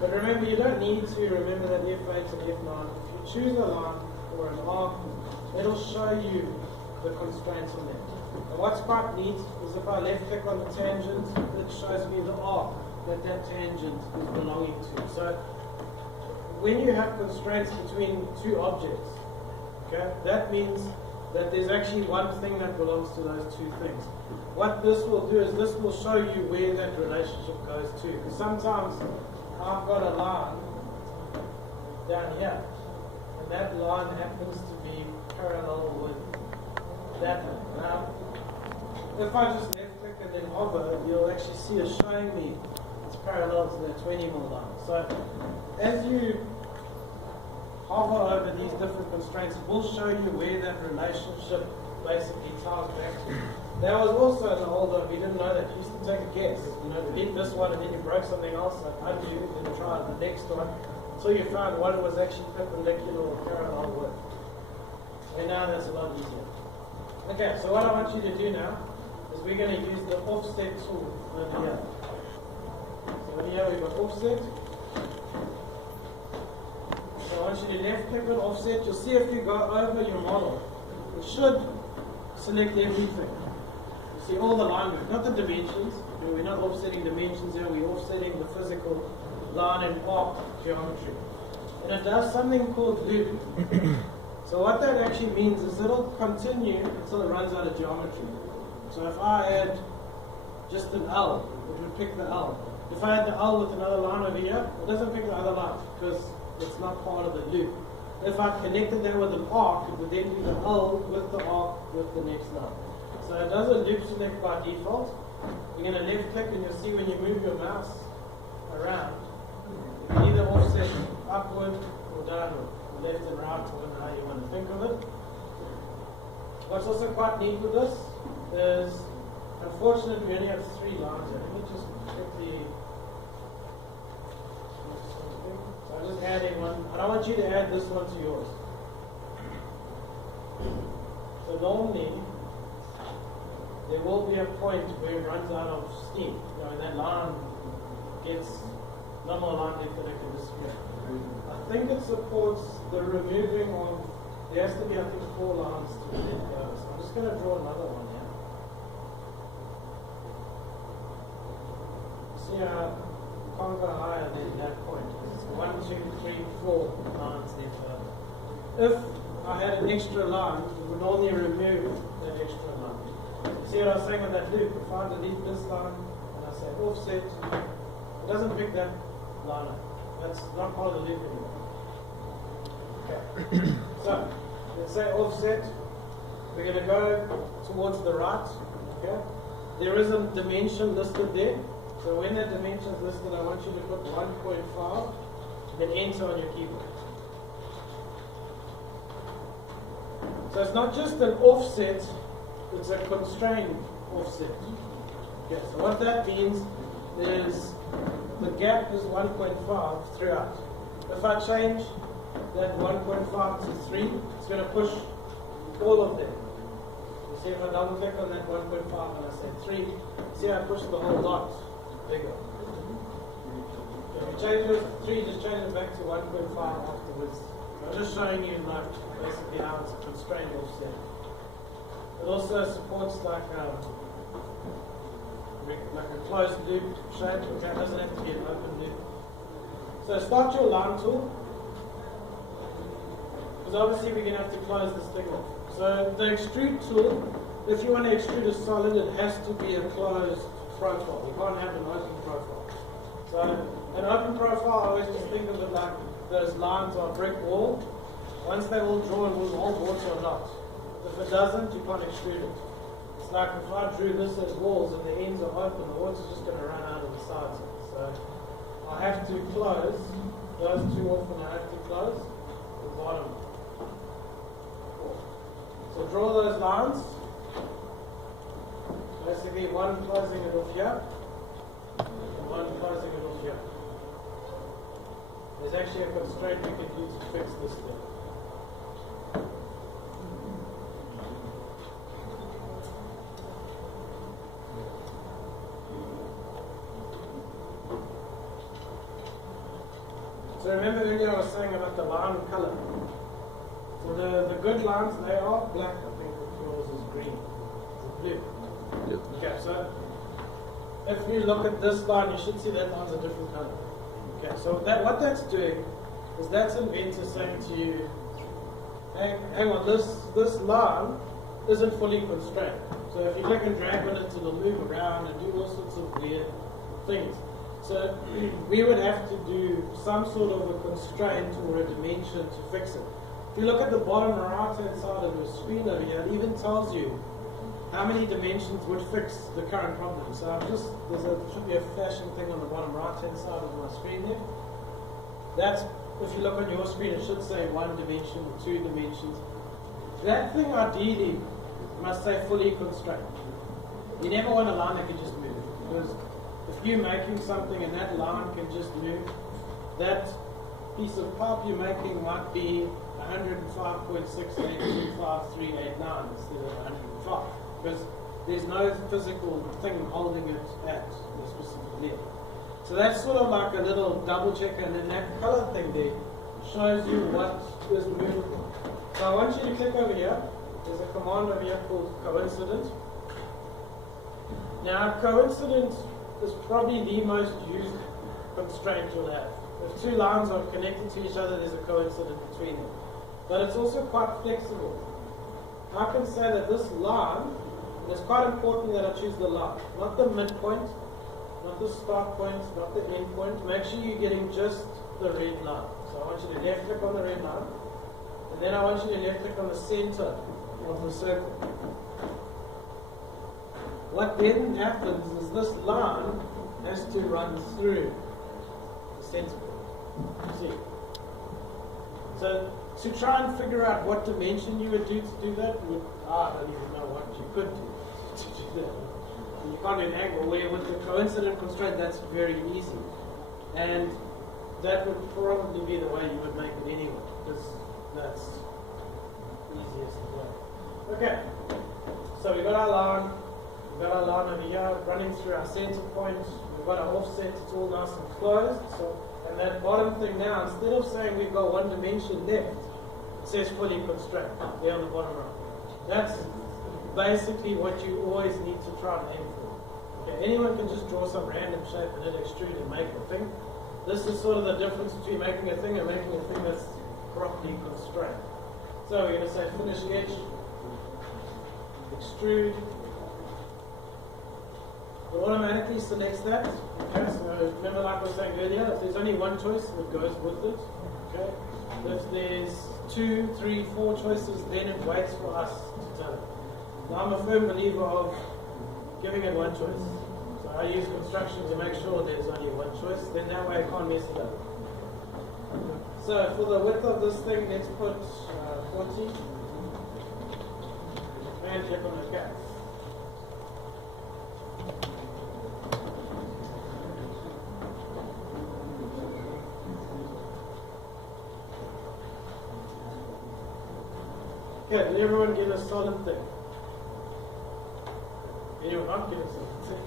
But remember, you don't need to remember that F8 and F9. If you choose a line or an arc, it'll show you the constraints on it. And what's quite neat is if I left click on the tangent, it shows me the arc that that tangent is belonging to. So when you have constraints between two objects, okay, that means that there's actually one thing that belongs to those two things. What this will do is this will show you where that relationship goes to. Because sometimes I've got a line down here, and that line happens to be parallel with that one. Now, if I just left click and then hover, you'll actually see it showing me it's parallel to the 20 mm line. So as you hover over these different constraints, it will show you where that relationship basically ties back to. There was also an older, we didn't know that, you used to take a guess. You know, delete this one and then you broke something else, and undo, then try the next one, until you found what it was actually perpendicular or parallel with. And now that's a lot easier. Okay, so what I want you to do now is we're going to use the offset tool over here. So over here we've got offset. So I want you to left click on offset. You'll see if you go over your model, it should select everything. You see all the line work, not the dimensions. We're not offsetting dimensions here, we're offsetting the physical line and arc geometry. And it does something called loop. So what that actually means is it'll continue until it runs out of geometry. So if I add just an L, it would pick the L. If I had the L with another line over here, it doesn't pick the other line because it's not part of the loop. If I connected that with an arc, it would then be the L with the arc with the next line. So it does a loop select by default. You're going to left click and you'll see when you move your mouse around, you can either offset upward or downward, left and right, or how you want to think of it. What's also quite neat with this is, unfortunately, we only have 3 lines here. Let me just quickly. So I'm just adding one. I don't want you to add this one to yours. So normally, there will be a point where it runs out of steam. You know, and that line gets no more line left that it can disappear. I think it supports the removing of, there has to be, I think, 4 lines to let go. So I'm just going to draw another one here. See how you can't go higher than that point. It's 1, 2, 3, 4 lines left. If I had an extra line, it would only remove that extra line. See what I was saying with that loop? If I delete this line and I say offset, it doesn't pick that line up. That's not part of the loop anymore. Okay. So, let's say offset. We're going to go towards the right. Okay. There is a dimension listed there. So when that dimension is listed, I want you to put 1.5, then enter on your keyboard. So it's not just an offset, it's a constrained offset. Okay, so what that means is the gap is 1.5 throughout. If I change that 1.5 to 3, it's going to push all of them. You see, if I double click on that 1.5 and I say 3, see I push the whole lot bigger. If you change it to 3, just change it back to 1.5 afterwards. I'm just showing you like basically how it's a constrained offset. It also supports like a closed loop shape. Okay, it doesn't have to be an open loop. So start your line tool, because obviously we're going to have to close this thing off. So the extrude tool, if you want to extrude a solid, it has to be a closed profile. You can't have an open profile. So an open profile, I always just think of it like those lines are a brick wall. Once they're all drawn, will hold water or not? If it doesn't, you can't extrude it. It's like if I drew this as walls and the ends are open, the water's just going to run out of the sides. So I have to close those two off, and I have to close the bottom. So draw those lines. Basically, one closing it off here, and one closing it off here. There's actually a constraint we can use to fix this thing. So remember earlier I was saying about the line color. So the good lines, they are black. I think yours is green. Is it blue? Yep. Okay, so if you look at this line, you should see that line's a different color. Okay, so what that's doing is that's Inventor saying to you, hang on, this line isn't fully constrained. So if you click and drag on it, it'll move around and do all sorts of weird things. So we would have to do some sort of a constraint or a dimension to fix it. If you look at the bottom right-hand side of the screen over here, it even tells you how many dimensions would fix the current problem. So should be a flashing thing on the bottom right-hand side of my screen there. That's, if you look on your screen, it should say 1 dimension or 2 dimensions. That thing ideally must say fully constrained. You never want a line that can just move. Because if you're making something and that line can just move, that piece of pipe you're making might be 105.682539 instead of 105. Because there's no physical thing holding it at a specific level. So that's sort of like a little double checker, and then that color thing there shows you what is movable. So I want you to click over here. There's a command over here called coincident. Now coincident is probably the most used constraint you'll have. If two lines are connected to each other, there's a coincident between them. But it's also quite flexible. I can say that this line, and it's quite important that I choose the line, not the midpoint, not the start point, not the end point. Make sure you're getting just the red line. So I want you to left click on the red line, and then I want you to left click on the center of the circle. What then happens is this line has to run through the center. You see? So to try and figure out what dimension you would do to do that, I don't even know what you could do to do that. You can't do an angle, where with the coincident constraint that's very easy. And that would probably be the way you would make it anyway, because that's the easiest way. Okay, so we've got our line. We've got our line over here running through our center point. We've got our offset, it's all nice and closed. So, and that bottom thing now, instead of saying we've got 1 dimension left, it says fully constrained there on the bottom right. That's basically what you always need to try and aim for. Okay, anyone can just draw some random shape and then extrude and make a thing. This is sort of the difference between making a thing and making a thing that's properly constrained. So we're going to say finish edge, extrude. It automatically selects that. Okay, so remember, like I was saying earlier, if there's only one choice, it goes with it. Okay, if there's 2, 3, 4 choices, then it waits for us to tell it. Now, I'm a firm believer of giving it one choice. So I use construction to make sure there's only one choice. Then that way I can't mess it up. So for the width of this thing, let's put 40. And click on the cap. Okay, did everyone get a solid thing? Anyone not get a solid thing?